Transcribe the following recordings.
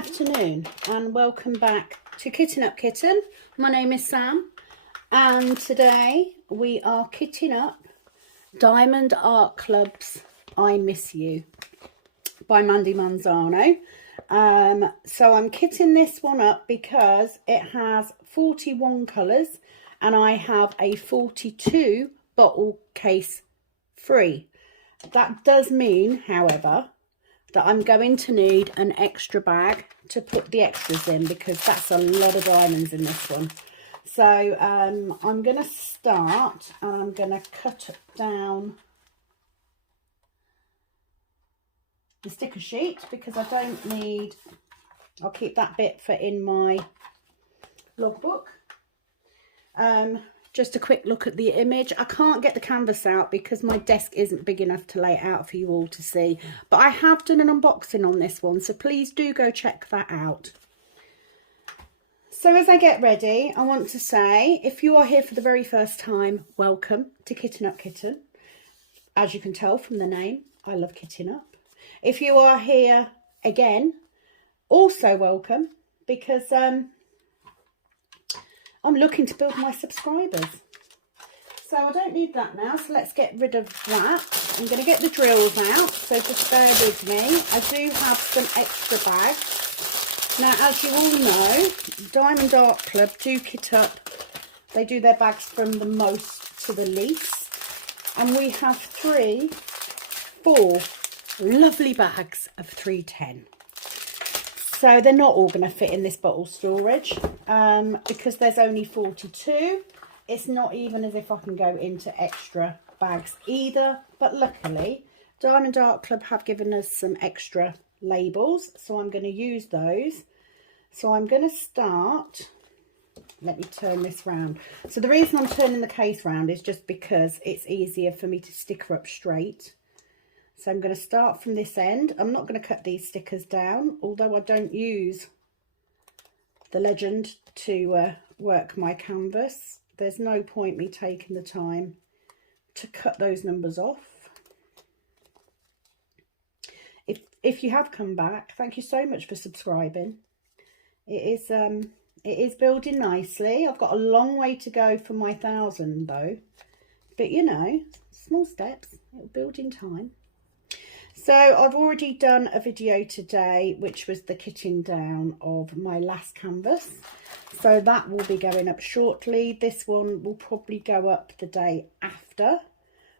afternoon and welcome back to Kitting Up Kitten. My name is Sam and today we are kitting up Diamond Art Club's I Miss You by Mandy Manzano. So I'm kitting this one up because it has 41 colours and I have a 42 bottle case free. That does mean, however, that I'm going to need an extra bag to put the extras in because that's a lot of diamonds in this one. So I'm going to start and I'm going to cut down the sticker sheet because I don't need, I'll keep that bit for in my logbook. Just a quick look at the image. I can't get the canvas out because my desk isn't big enough to lay it out for you all to see. But I have done an unboxing on this one, so please do go check that out. So as I get ready, I want to say, if you are here for the very first time, welcome to Kitting Up Kitten. As you can tell from the name, I love kitting up. If you are here again, also welcome, because I'm looking to build my subscribers. So I don't need that now, so let's get rid of that. I'm going to get the drills out, so just bear with me. I do have some extra bags. Now, as you all know, Diamond Art Club do kit up. They do their bags from the most to the least. And we have four lovely bags of 310. So they're not all going to fit in this bottle storage because there's only 42. It's not even as if I can go into extra bags either. But luckily, Diamond Art Club have given us some extra labels. So I'm going to use those. So I'm going to start. Let me turn this round. So the reason I'm turning the case round is just because it's easier for me to sticker up straight. So I'm going to start from this end. I'm not going to cut these stickers down, although I don't use the legend to work my canvas. There's no point me taking the time to cut those numbers off. If you have come back, thank you so much for subscribing. It is building nicely. I've got a long way to go for my 1,000 though, but you know, small steps. It'll build in time. So I've already done a video today, which was the kitting down of my last canvas. So that will be going up shortly. This one will probably go up the day after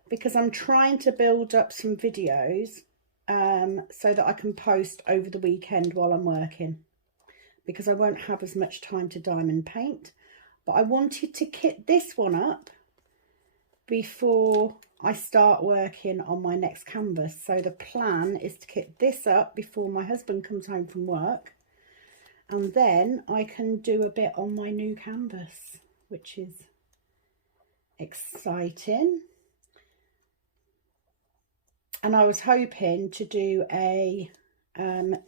because I'm trying to build up some videos so that I can post over the weekend while I'm working because I won't have as much time to diamond paint. But I wanted to kit this one up before I start working on my next canvas. So the plan is to kit this up before my husband comes home from work, and then I can do a bit on my new canvas, which is exciting. And I was hoping to do a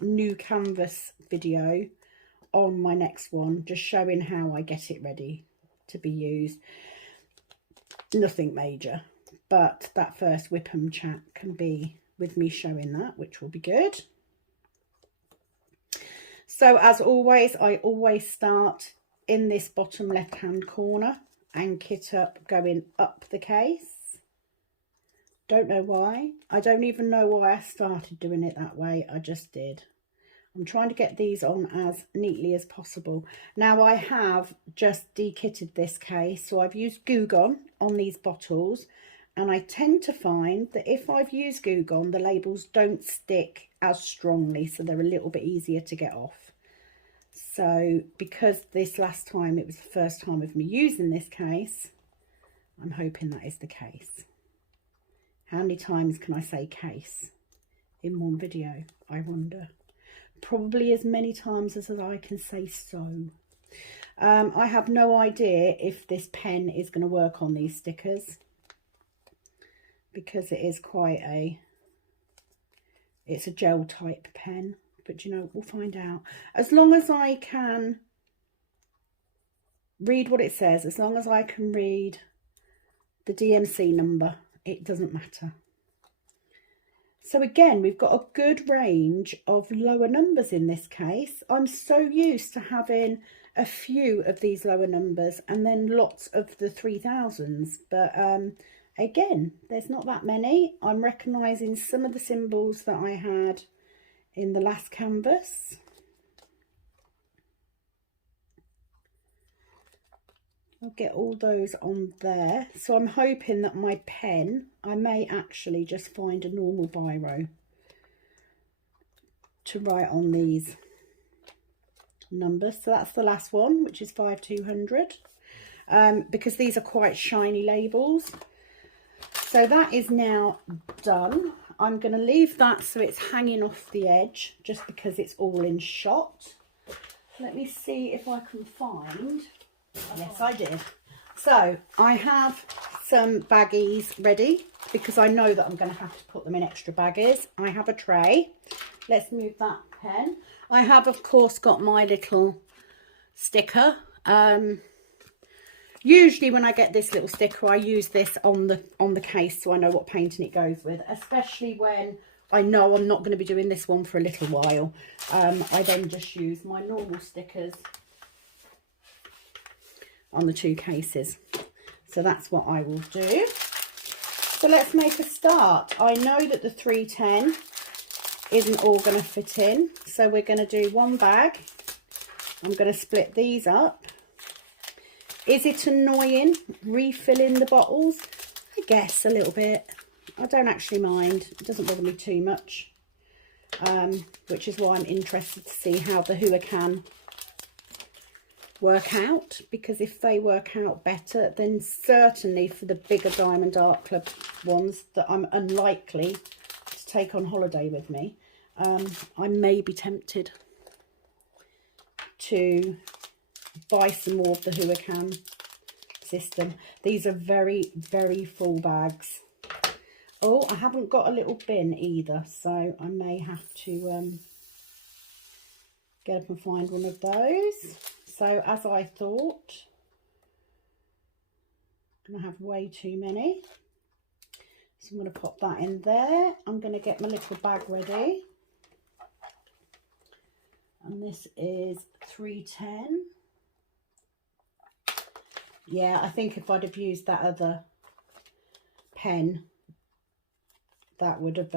new canvas video on my next one, just showing how I get it ready to be used. Nothing major, but that first Whipham chat can be with me showing that, which will be good. So as always, I always start in this bottom left hand corner and kit up going up the case. Don't know why. I don't even know why I started doing it that way. I just did. I'm trying to get these on as neatly as possible. Now I have just de-kitted this case, so I've used Goo Gone on these bottles, and I tend to find that if I've used Goo Gone, the labels don't stick as strongly, so they're a little bit easier to get off. So because this last time it was the first time of me using this case, I'm hoping that is the case. How many times can I say case in one video, I wonder? Probably as many times as I can say so. I have no idea if this pen is going to work on these stickers because it is it's a gel type pen, but you know, we'll find out. As long as I can read what it says, as long as I can read the DMC number, it doesn't matter. So again, we've got a good range of lower numbers in this case. I'm so used to having a few of these lower numbers and then lots of the 3000s. But again, there's not that many. I'm recognising some of the symbols that I had in the last canvas. I'll get all those on there. So I'm hoping that my pen, I may actually just find a normal biro to write on these numbers. So that's the last one, which is 5200, because these are quite shiny labels. So that is now done. I'm going to leave that so it's hanging off the edge, just because it's all in shot. Let me see if I can find... Yes, I did. So I have some baggies ready because I know that I'm going to have to put them in extra baggies. I have a tray. Let's move that pen. I have, of course, got my little sticker. Usually when I get this little sticker, I use this on the case so I know what painting it goes with, especially when I know I'm not going to be doing this one for a little while. I then just use my normal stickers on the two cases. So that's what I will do. So let's make a start. I know that the 310 isn't all going to fit in, so we're going to do one bag. I'm going to split these up. Is it annoying refilling the bottles? I guess a little bit. I don't actually mind. It doesn't bother me too much, which is why I'm interested to see how the Huracan work out, because if they work out better, then certainly for the bigger Diamond Art Club ones that I'm unlikely to take on holiday with me, I may be tempted to buy some more of the Huracan system. These are very, very full bags. Oh, I haven't got a little bin either, so I may have to get up and find one of those. So as I thought, I'm going to have way too many. So I'm going to pop that in there. I'm going to get my little bag ready. And this is 310. Yeah, I think if I'd have used that other pen, that would have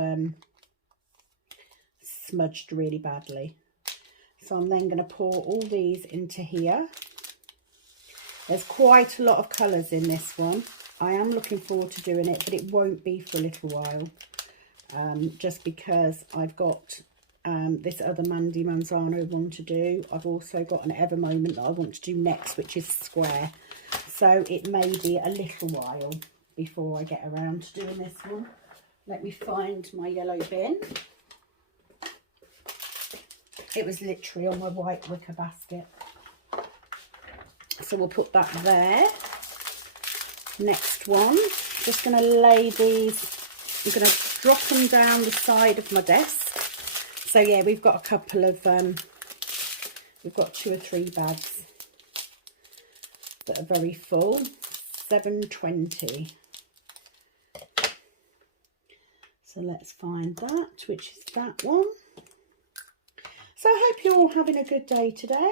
smudged really badly. So I'm then going to pour all these into here. There's quite a lot of colours in this one. I am looking forward to doing it, but it won't be for a little while. Just because I've got this other Mandy Manzano one to do. I've also got an Ever Moment that I want to do next, which is square. So it may be a little while before I get around to doing this one. Let me find my yellow bin. It was literally on my white wicker basket. So we'll put that there. Next one, just going to lay these, I'm going to drop them down the side of my desk. So yeah, we've got a couple of, we've got 2 or 3 bags that are very full. 720. So let's find that, which is that one. So I hope you're all having a good day today.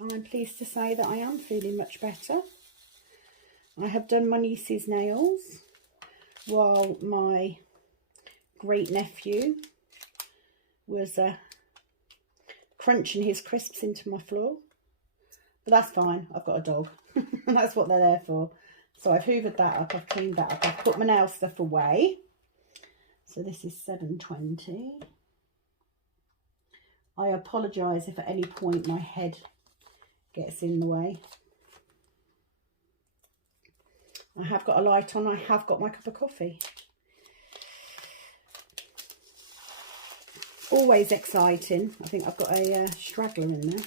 I'm pleased to say that I am feeling much better. I have done my niece's nails while my great nephew was crunching his crisps into my floor. But that's fine, I've got a dog. And that's what they're there for. So I've hoovered that up, I've cleaned that up, I've put my nail stuff away. So this is 720. I apologise if at any point my head gets in the way. I have got a light on, I have got my cup of coffee. Always exciting. I think I've got a straggler in there.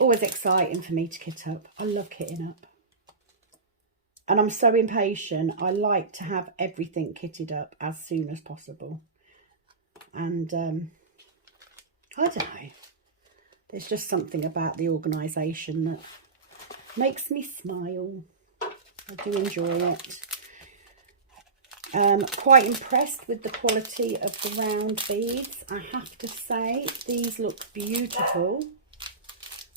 Always exciting for me to kit up. I love kitting up. And I'm so impatient. I like to have everything kitted up as soon as possible. And I don't know. There's just something about the organisation that makes me smile. I do enjoy it. Quite impressed with the quality of the round beads. I have to say, these look beautiful.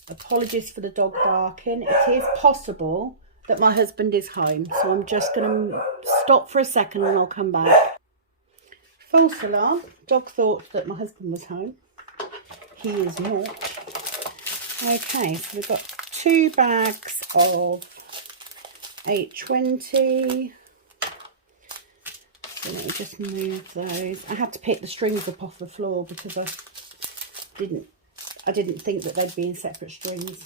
Apologies for the dog barking. It is possible that my husband is home, so I'm just going to stop for a second and I'll come back. False alarm. Dog thought that my husband was home. He is not. Okay, so we've got 2 bags of 820. So let me just move those. I had to pick the strings up off the floor because I didn't think that they'd be in separate strings,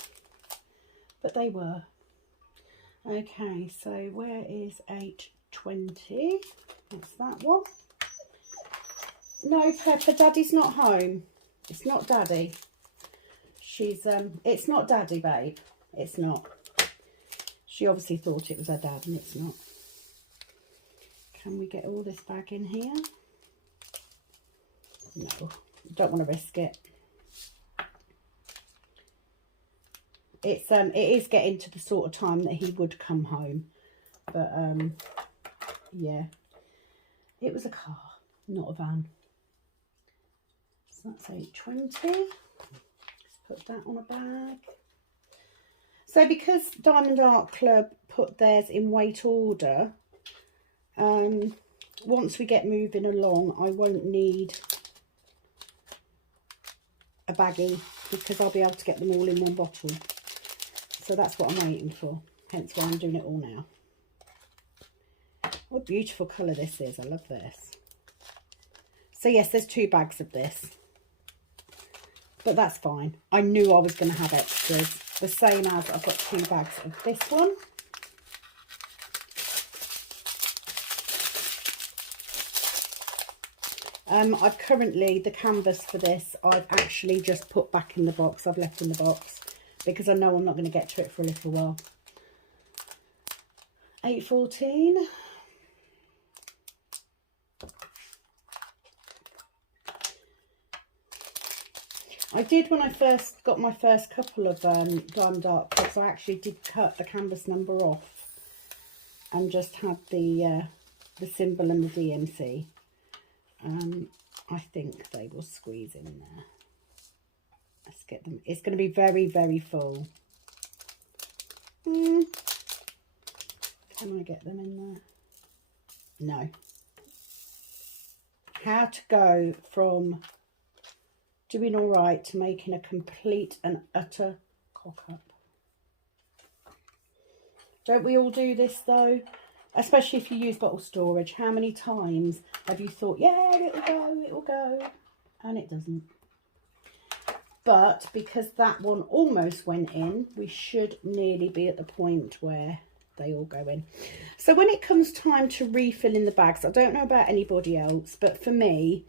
but they were. Okay, so where is 820? That's that one. No, Pepper, Daddy's not home. It's not Daddy. It's not Daddy, babe. It's not. She obviously thought it was her dad, and it's not. Can we get all this bag in here? No, don't want to risk it. It is getting to the sort of time that he would come home, but yeah, it was a car, not a van. So that's 820. Let's put that on a bag. So because Diamond Art Club put theirs in weight order, once we get moving along, I won't need a baggie because I'll be able to get them all in one bottle. So that's what I'm waiting for, hence why I'm doing it all now. What a beautiful colour this is. I love this. So yes, there's 2 bags of this, but that's fine. I knew I was going to have extras, the same as I've got 2 bags of this one. I've currently, the canvas for this, I've actually just put back in the box. I've left in the box because I know I'm not going to get to it for a little while. 814. I did, when I first got my first couple of Diamond Art Clubs, I actually did cut the canvas number off and just had the symbol and the DMC. I think they will squeeze in there. Let's get them. It's going to be very, very full. Can I get them in there? No. How to go from doing all right to making a complete and utter cock up. Don't we all do this though? Especially if you use bottle storage. How many times have you thought, yeah, it'll go, and it doesn't. But because that one almost went in, we should nearly be at the point where they all go in. So when it comes time to refill in the bags, I don't know about anybody else, but for me,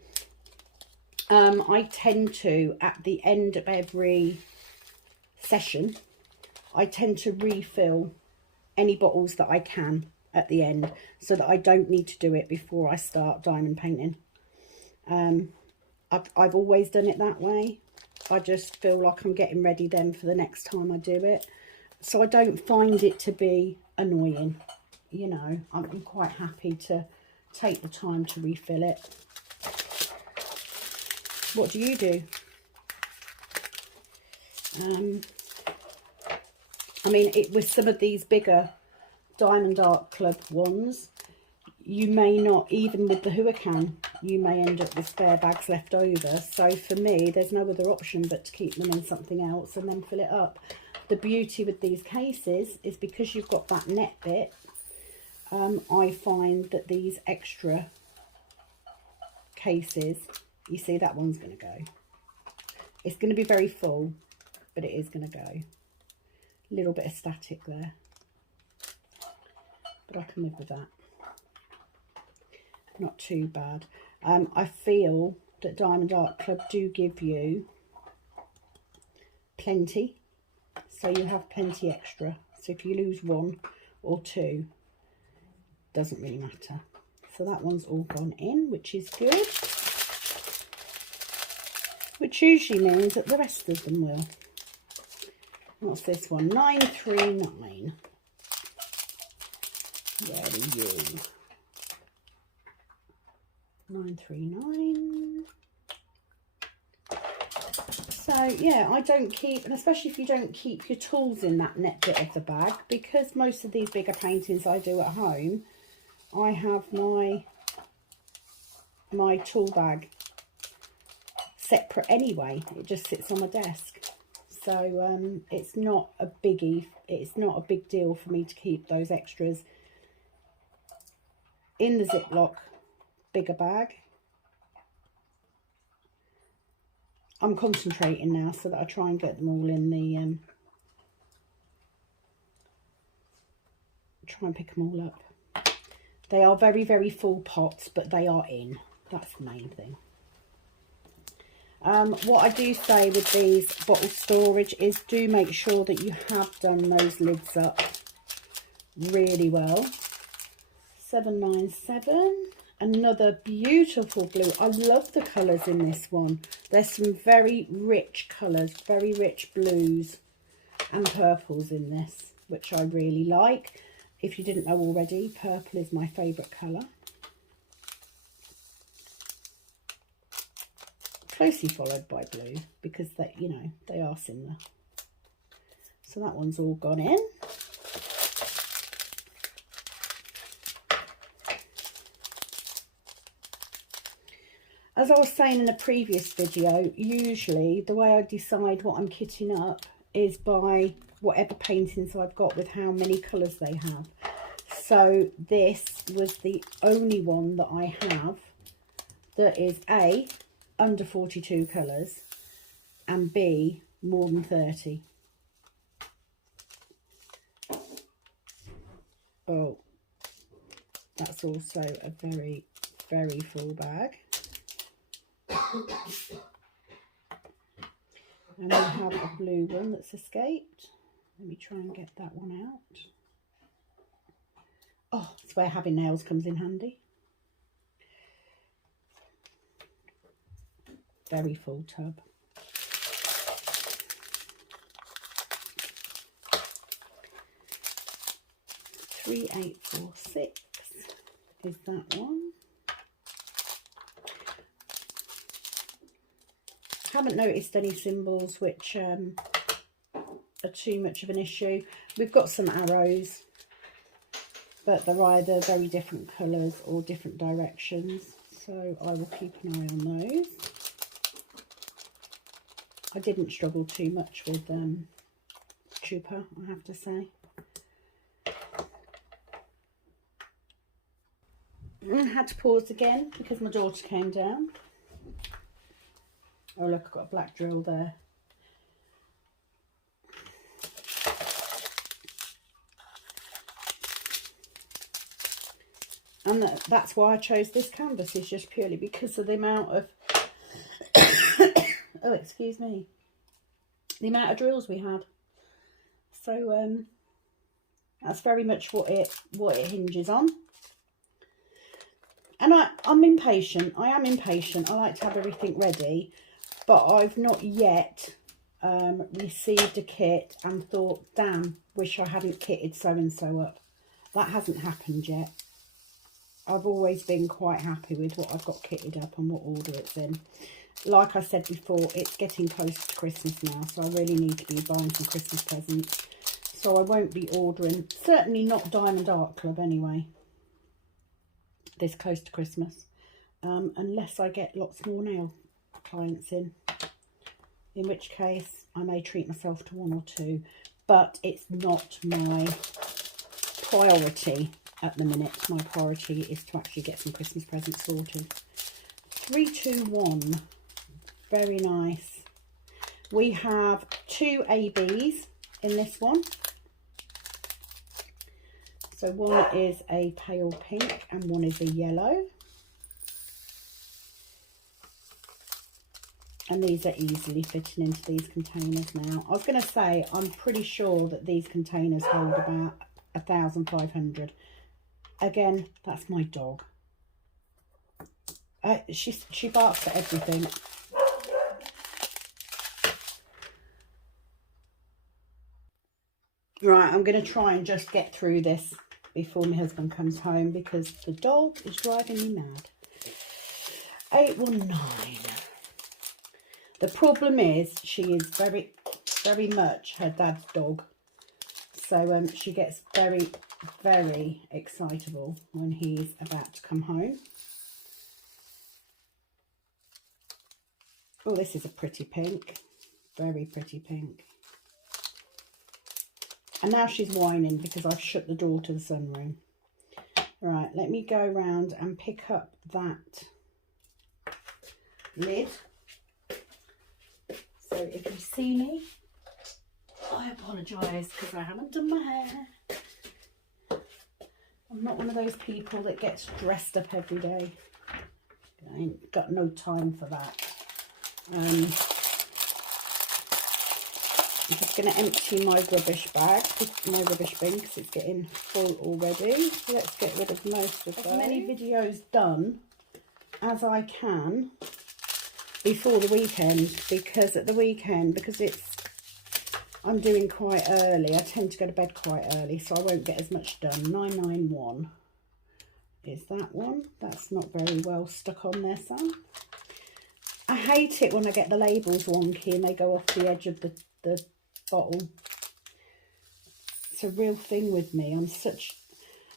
I tend to, at the end of every session, I tend to refill any bottles that I can at the end, so that I don't need to do it before I start diamond painting. I've always done it that way. I just feel like I'm getting ready then for the next time I do it, so I don't find it to be annoying. You know, I'm quite happy to take the time to refill it. What do you do? I mean, with some of these bigger Diamond Art Club ones, you may not, even with the Huracan, you may end up with spare bags left over. So for me, there's no other option but to keep them in something else and then fill it up. The beauty with these cases is because you've got that net bit, I find that these extra cases, you see that one's going to go. It's going to be very full, but it is going to go. A little bit of static there, but I can live with that. Not too bad. I feel that Diamond Art Club do give you plenty, so you have plenty extra. So if you lose 1 or 2, doesn't really matter. So that one's all gone in, which is good, which usually means that the rest of them will. What's this one? 939. Where are you? 939. So yeah, I don't keep, and especially if you don't keep your tools in that net bit of the bag, because most of these bigger paintings I do at home, I have my tool bag separate anyway. It just sits on my desk, so it's not a biggie. It's not a big deal for me to keep those extras in the Ziploc bigger bag. I'm concentrating now so that I try and get them all in the try and pick them all up. They are very, very full pots, but they are in. That's the main thing. What I do say with these bottle storage is do make sure that you have done those lids up really well. 797. Another beautiful blue. I love the colours in this one. There's some very rich colours, very rich blues and purples in this, which I really like. If you didn't know already, purple is my favourite colour. Closely followed by blue, because they, you know, they are similar. So that one's all gone in. As I was saying in a previous video, usually the way I decide what I'm kitting up is by whatever paintings I've got with how many colours they have. So this was the only one that I have that is A, under 42 colours, and B, more than 30. Oh, that's also a very, very full bag. And we have a blue one that's escaped. Let me try and get that one out. Oh, it's where having nails comes in handy. Very full tub. $3846 is that one. Haven't noticed any symbols which are too much of an issue. We've got some arrows, but they're either very different colours or different directions, so I will keep an eye on those. I didn't struggle too much with Chupa, I have to say. Had to pause again because my daughter came down. Oh look, I've got a black drill there. And that's why I chose this canvas, is just purely because of the amount of oh, excuse me, the amount of drills we had. So that's very much what it hinges on. And I'm impatient. I am impatient. I like to have everything ready, but I've not yet received a kit and thought, damn, wish I hadn't kitted so and so up. That hasn't happened yet. I've always been quite happy with what I've got kitted up and what order it's in. Like I said before, it's getting close to Christmas now, so I really need to be buying some Christmas presents. So I won't be ordering, certainly not Diamond Art Club anyway, this close to Christmas, unless I get lots more nail clients in which case I may treat myself to one or two, but it's not my priority at the minute. My priority is to actually get some Christmas presents sorted. 321, very nice. We have two ABs in this one. So one is a pale pink and one is a yellow. And these are easily fitting into these containers now. I was going to say, I'm pretty sure that these containers hold about 1,500. Again, that's my dog. She barks at everything. Right, I'm going to try and just get through this before my husband comes home, because the dog is driving me mad. 819. The problem is she is very, very much her dad's dog. So she gets very, very excitable when he's about to come home. Oh, this is a pretty pink. Very pretty pink. And now she's whining because I've shut the door to the sunroom. Right, let me go around and pick up that lid. So if you see me, I apologise because I haven't done my hair. I'm not one of those people that gets dressed up every day. I ain't got no time for that. I'm just going to empty my rubbish bag, my rubbish bin, because it's getting full already. So let's get rid of most of those. As many videos done as I can before the weekend, because at the weekend, because I'm doing quite early, I tend to go to bed quite early, so I won't get as much done. 991 is that one. That's not very well stuck on there, Sam. I hate it when I get the labels wonky and they go off the edge of the bottle. It's a real thing with me.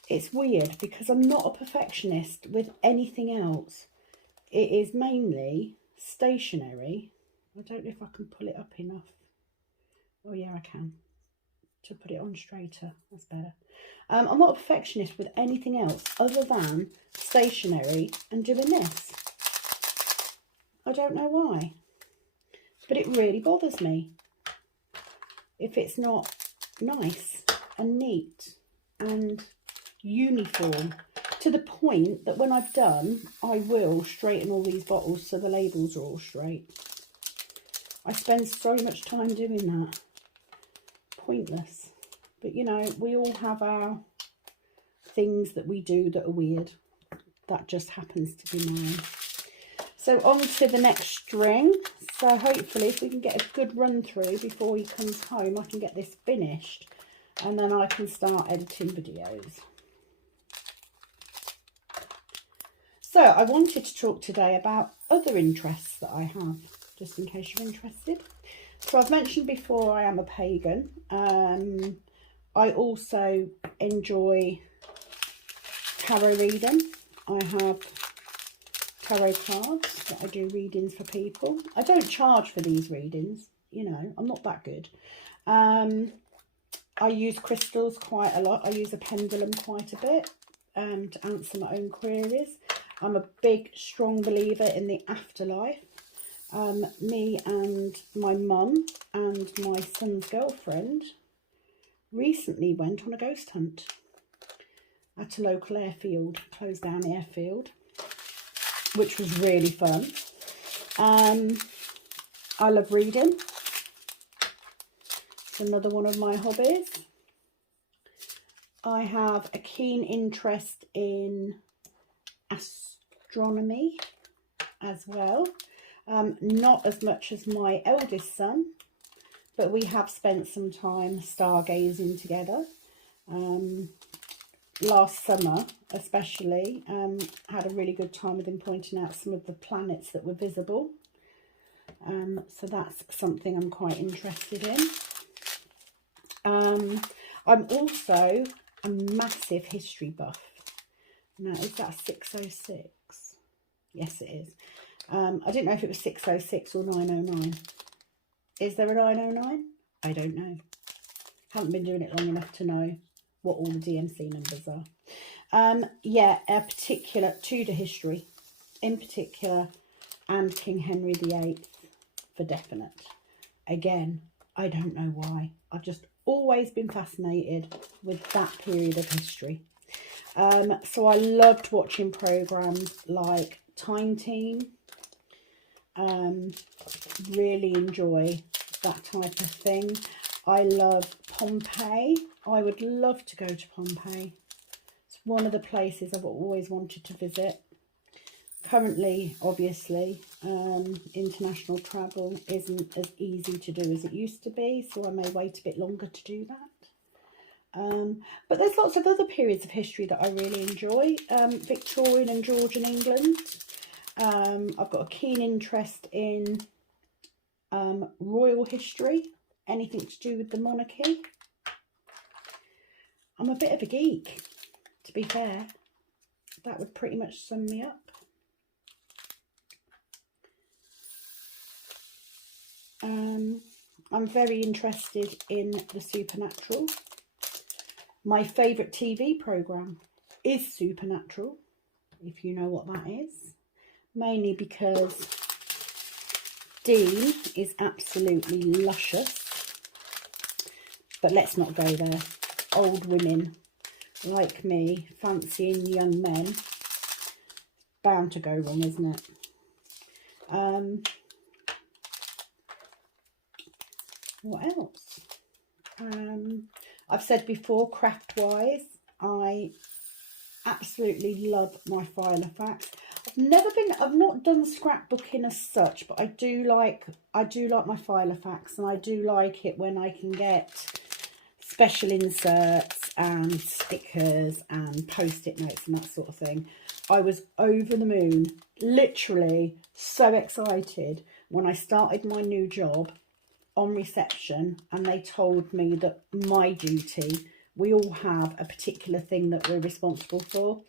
It's weird because I'm not a perfectionist with anything else. It is mainly stationery. I don't know if I can pull it up enough. Oh yeah, I can. To put it on straighter, that's better. I'm not a perfectionist with anything else other than stationery and doing this. I don't know why, but it really bothers me if it's not nice and neat and uniform, to the point that when I've done, I will straighten all these bottles so the labels are all straight. I spend so much time doing that. Pointless. But you know, we all have our things that we do that are weird. That just happens to be mine. So on to the next string. So hopefully if we can get a good run through before he comes home, I can get this finished and then I can start editing videos. So I wanted to talk today about other interests that I have, just in case you're interested. So I've mentioned before I am a pagan. I also enjoy tarot reading. I have tarot cards that I do readings for people. I don't charge for these readings, you know, I'm not that good. I use crystals quite a lot. I use a pendulum quite a bit to answer my own queries. I'm a big, strong believer in the afterlife. Me and my mum and my son's girlfriend recently went on a ghost hunt at a local airfield, closed down airfield, which was really fun. I love reading. It's another one of my hobbies. I have a keen interest in astronomy as well. Not as much as my eldest son, but we have spent some time stargazing together. Last summer especially, had a really good time with him pointing out some of the planets that were visible. So that's something I'm quite interested in. I'm also a massive history buff. Now, is that 606? Yes, it is. I didn't know if it was 606 or 909. Is there a 909? I don't know. Haven't been doing it long enough to know what all the DMC numbers are. Yeah, a particular Tudor history in particular, and King Henry VIII for definite. Again, I don't know why. I've just always been fascinated with that period of history. So I loved watching programs like Time Team. Really enjoy that type of thing. I love Pompeii. I would love to go to Pompeii. It's one of the places I've always wanted to visit. Currently, obviously, international travel isn't as easy to do as it used to be, so I may wait a bit longer to do that. But there's lots of other periods of history that I really enjoy. Victorian and Georgian England. I've got a keen interest in royal history, anything to do with the monarchy. I'm a bit of a geek, to be fair. That would pretty much sum me up. I'm very interested in the supernatural. My favourite TV programme is Supernatural, if you know what that is. Mainly because Dean is absolutely luscious. But let's not go there. Old women like me fancying young men, bound to go wrong, isn't it? What else? I've said before, craft wise, I absolutely love my Filofax. I've not done scrapbooking as such, but I do like my Filofax, and I do like it when I can get special inserts and stickers and post-it notes and that sort of thing. I was over the moon, literally so excited when I started my new job on reception, and they told me that my duty, we all have a particular thing that we're responsible for.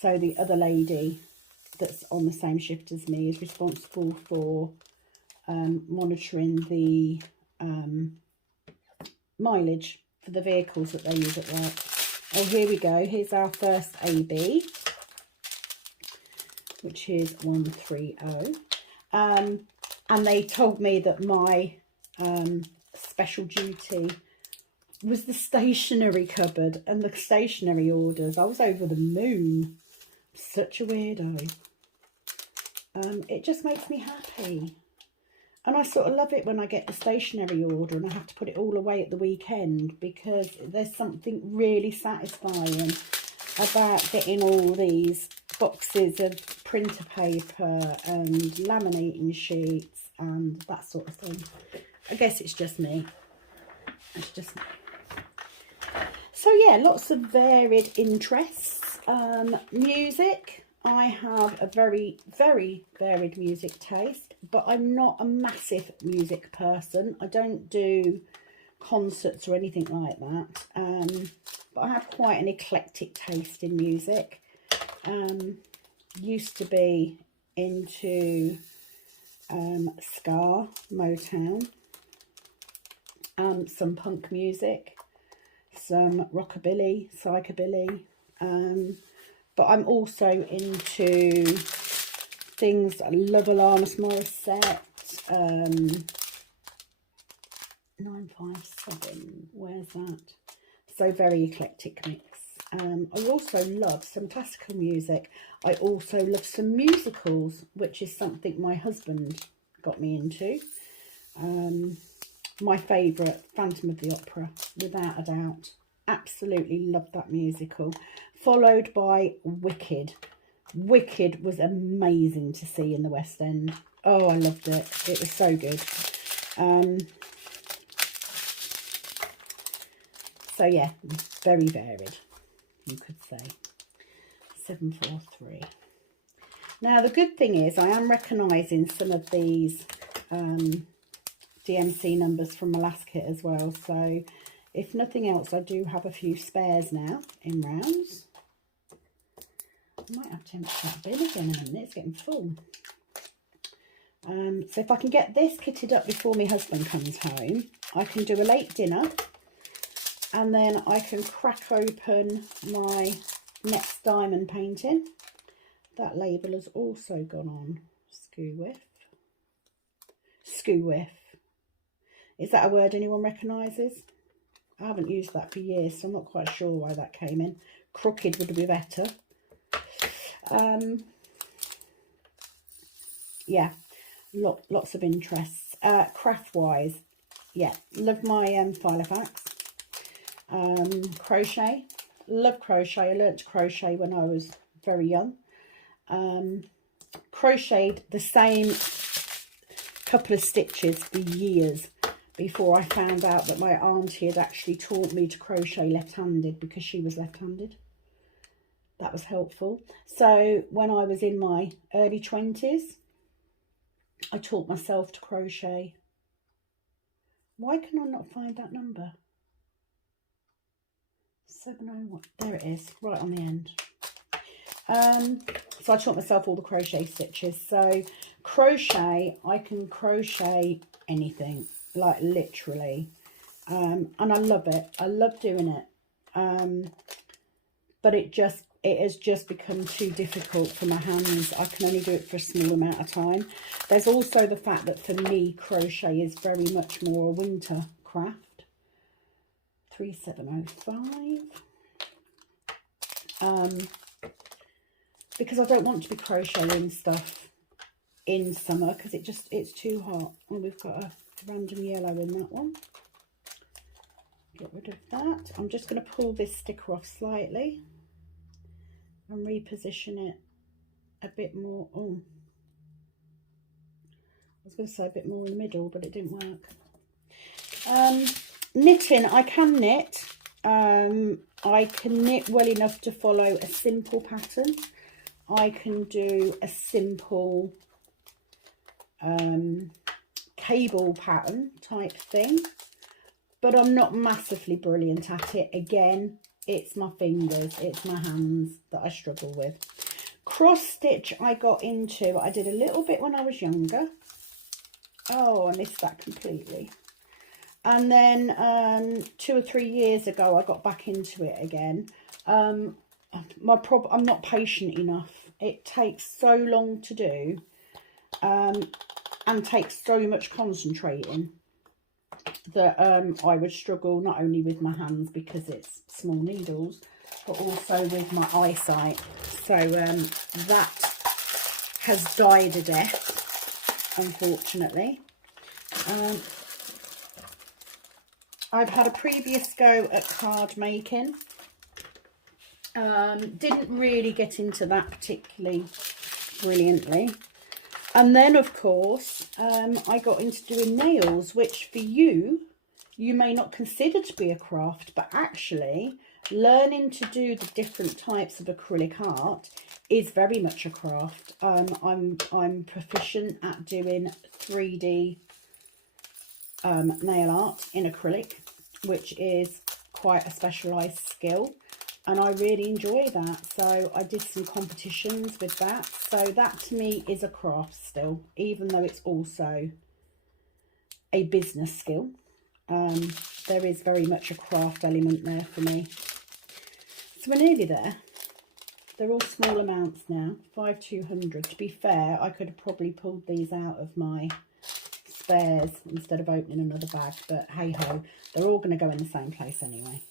So the other lady that's on the same shift as me is responsible for monitoring the mileage for the vehicles that they use at work. Oh, here we go. Here's our first AB, which is 130. And they told me that my special duty was the stationery cupboard and the stationery orders. I was over the moon. Such a weirdo. It just makes me happy. And I sort of love it when I get the stationery order and I have to put it all away at the weekend, because there's something really satisfying about getting all these boxes of printer paper and laminating sheets and that sort of thing. I guess it's just me. It's just me. So yeah, lots of varied interests. Music. I have a very, very varied music taste, but I'm not a massive music person. I don't do concerts or anything like that. But I have quite an eclectic taste in music. Used to be into ska, Motown, some punk music, some rockabilly, psychobilly, but I'm also into things. I love Alanis Morissette, 957, where's that? So very eclectic mix. I also love some classical music. I also love some musicals, which is something my husband got me into. My favourite, Phantom of the Opera, without a doubt. Absolutely love that musical. Followed by Wicked. Wicked was amazing to see in the West End. Oh, I loved it. It was so good. So yeah, very varied, you could say. 743. Now the good thing is I am recognising some of these DMC numbers from my last kit as well. So if nothing else, I do have a few spares now in rounds. I might have to empty that bin again in a minute. It's getting full. So if I can get this kitted up before my husband comes home, I can do a late dinner, and then I can crack open my next diamond painting. That label has also gone on. Skew whiff. Is that a word anyone recognises? I haven't used that for years, so I'm not quite sure why that came in. Crooked would be better. Yeah, lots of interests. Craft-wise, yeah, love my Filofax. Crochet, love crochet. I learnt to crochet when I was very young. Crocheted the same couple of stitches for years before I found out that my auntie had actually taught me to crochet left-handed, because she was left-handed. that was helpful. So when I was in my early 20s, I taught myself to crochet. Why can I not find that number? 701, there it is, right on the end. So I taught myself all the crochet stitches. So crochet, I can crochet anything, like literally, and I love it. I love doing it, but it has just become too difficult for my hands. I can only do it for a small amount of time. There's also the fact that for me, crochet is very much more a winter craft. 3705. Because I don't want to be crocheting stuff in summer because it's too hot. And we've got a random yellow in that one. Get rid of that. I'm just going to pull this sticker off slightly and reposition it a bit more. Oh, I was going to say a bit more in the middle, but it didn't work. Knitting, I can knit. I can knit well enough to follow a simple pattern. I can do a simple cable pattern type thing, but I'm not massively brilliant at it. Again, it's my fingers, it's my hands that I struggle with. Cross stitch I got into, I did a little bit when I was younger. Oh, I missed that completely. And then 2 or 3 years ago, I got back into it again. I'm not patient enough. It takes so long to do, and takes so much concentrating that I would struggle not only with my hands because it's small needles, but also with my eyesight. So that has died a death, unfortunately. I've had a previous go at card making. Didn't really get into that particularly brilliantly. And then, of course, I got into doing nails, which for you may not consider to be a craft, but actually learning to do the different types of acrylic art is very much a craft. I'm proficient at doing 3D nail art in acrylic, which is quite a specialised skill, and I really enjoy that. So I did some competitions with that. So that to me is a craft still, even though it's also a business skill. There is very much a craft element there for me. So we're nearly there. They're all small amounts now, 5,200. To be fair, I could have probably pulled these out of my spares instead of opening another bag, but hey ho, they're all going to go in the same place anyway.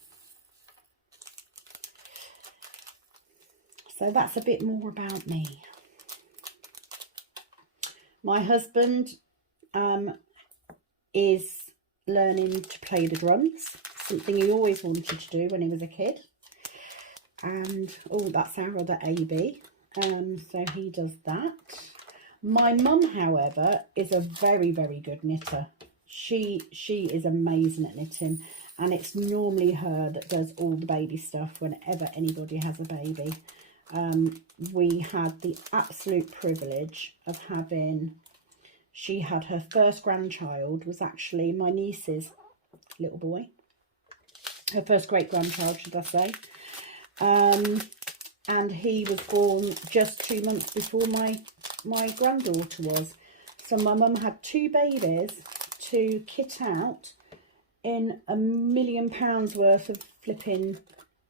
So that's a bit more about me. My husband is learning to play the drums, something he always wanted to do when he was a kid. And oh, that's our other AB, so he does that. My mum, however, is a very, very good knitter. She is amazing at knitting, and it's normally her that does all the baby stuff whenever anybody has a baby. We had the absolute privilege of having, she had her first grandchild, was actually my niece's little boy. Her first great-grandchild, should I say. And he was born just 2 months before my granddaughter was. So my mum had 2 babies to kit out in £1 million worth of flipping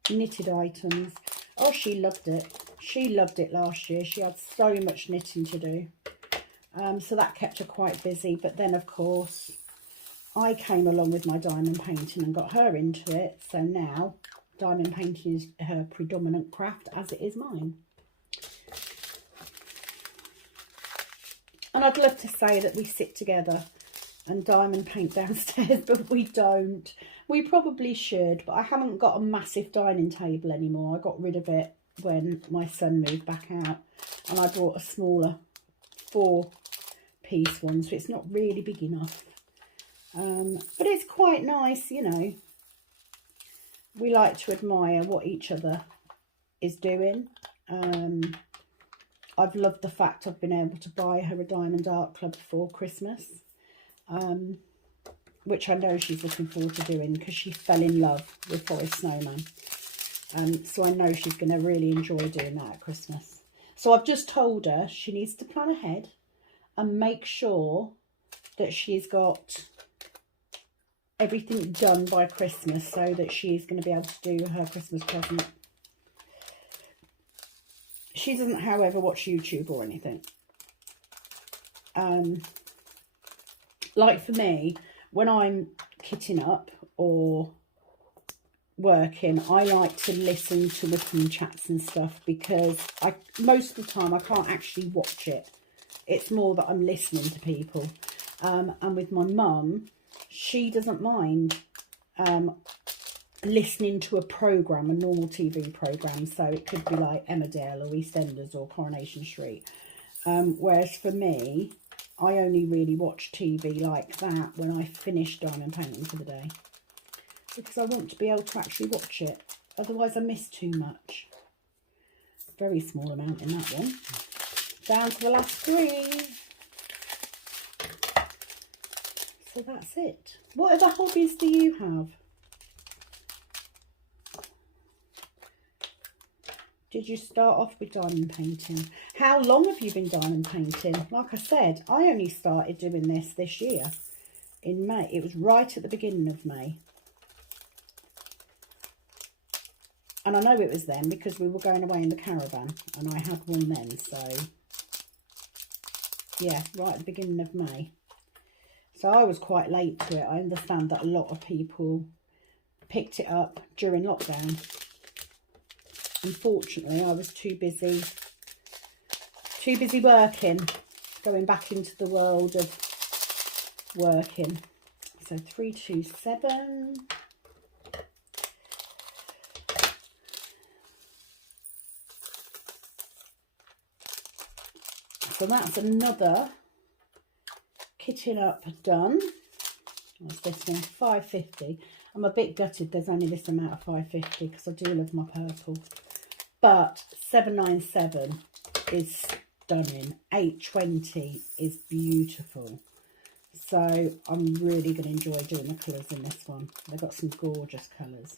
knitted items. Oh, she loved it. She loved it last year. She had so much knitting to do. So that kept her quite busy. But then, of course, I came along with my diamond painting and got her into it. So now diamond painting is her predominant craft, as it is mine. And I'd love to say that we sit together and diamond paint downstairs, but we don't. We probably should, but I haven't got a massive dining table anymore. I got rid of it when my son moved back out, and I brought a smaller 4-piece one, so it's not really big enough. But it's quite nice, you know. We like to admire what each other is doing. I've loved the fact I've been able to buy her a Diamond Art Club for Christmas, which I know she's looking forward to doing because she fell in love with Forest Snowman. So I know she's going to really enjoy doing that at Christmas. So I've just told her she needs to plan ahead and make sure that she's got everything done by Christmas so that she's going to be able to do her Christmas present. She doesn't, however, watch YouTube or anything. Like for me, when I'm kitting up or working, I like to listen to whipping chats and stuff because most of the time I can't actually watch it. It's more that I'm listening to people. And with my mum, she doesn't mind listening to a programme, a normal TV programme. So it could be like Emmerdale or EastEnders or Coronation Street. Whereas for me, I only really watch TV like that when I finish diamond painting for the day. Because I want to be able to actually watch it. Otherwise I miss too much. Very small amount in that one. Down to the last 3. So that's it. What other hobbies do you have? Did you start off with diamond painting? How long have you been diamond painting? Like I said, I only started doing this year in May. It was right at the beginning of May. And I know it was then because we were going away in the caravan and I had one then. So, yeah, right at the beginning of May. So I was quite late to it. I understand that a lot of people picked it up during lockdown. Unfortunately, I was too busy working, going back into the world of working. So 327. So that's another kitting up done. What's this one? 550. I'm a bit gutted there's only this amount of 550 because I do love my purple. But 797 is stunning. 820 is beautiful. So I'm really going to enjoy doing the colours in this one. They've got some gorgeous colours.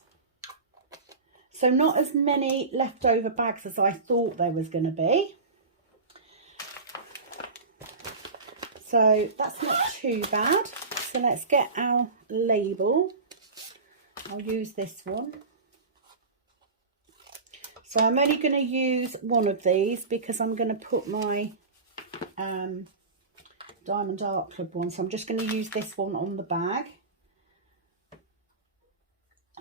So not as many leftover bags as I thought there was going to be. So that's not too bad. So let's get our label. I'll use this one. So I'm only going to use one of these because I'm going to put my Diamond Art Club one. So I'm just going to use this one on the bag.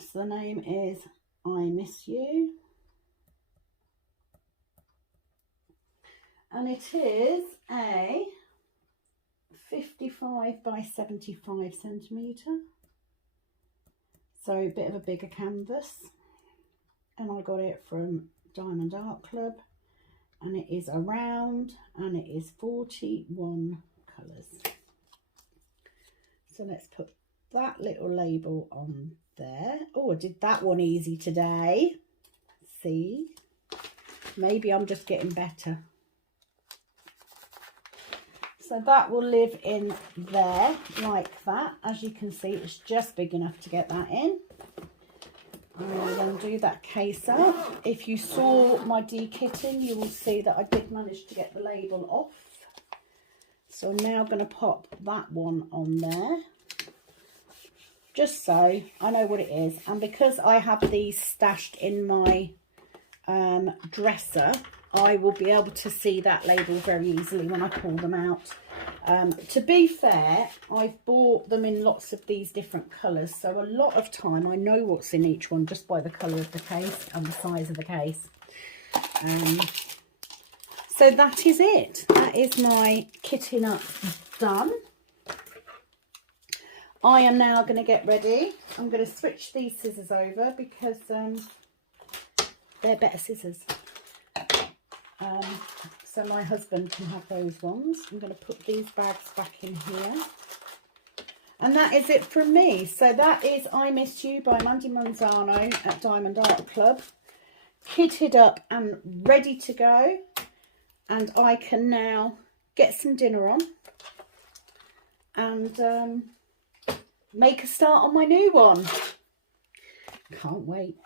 So the name is I Miss You. And it is a 55 by 75 centimetre, so a bit of a bigger canvas, and I got it from Diamond Art Club, and it is a round and it is 41 colours. So let's put that little label on there. Oh, I did that one easy today. See, maybe I'm just getting better. So that will live in there like that. As you can see, it's just big enough to get that in. And I'll then do that case up. If you saw my de-kitting, you will see that I did manage to get the label off. So I'm now going to pop that one on there. Just so I know what it is. And because I have these stashed in my dresser, I will be able to see that label very easily when I pull them out. To be fair, I've bought them in lots of these different colours, so a lot of time I know what's in each one just by the colour of the case and the size of the case. So that is it. That is my kitting up done. I am now going to get ready. I'm going to switch these scissors over because they're better scissors. So my husband can have those ones. I'm going to put these bags back in here. And that is it from me. So that is I Miss You by Mandy Manzano at Diamond Art Club. kitted up and ready to go, and I can now get some dinner on and make a start on my new one. Can't wait.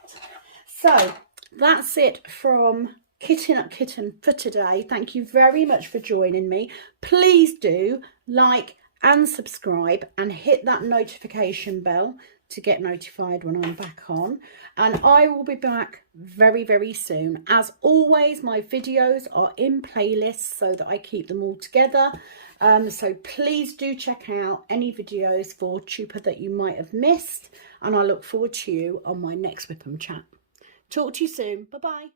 So that's it from Kitting Up Kitten for today. Thank you very much for joining me. Please do like and subscribe and hit that notification bell to get notified when I'm back on, and I will be back very, very soon. As always, my videos are in playlists so that I keep them all together, so please do check out any videos for Chupa that you might have missed, and I look forward to you on my next Whipham chat. Talk to you soon. Bye bye.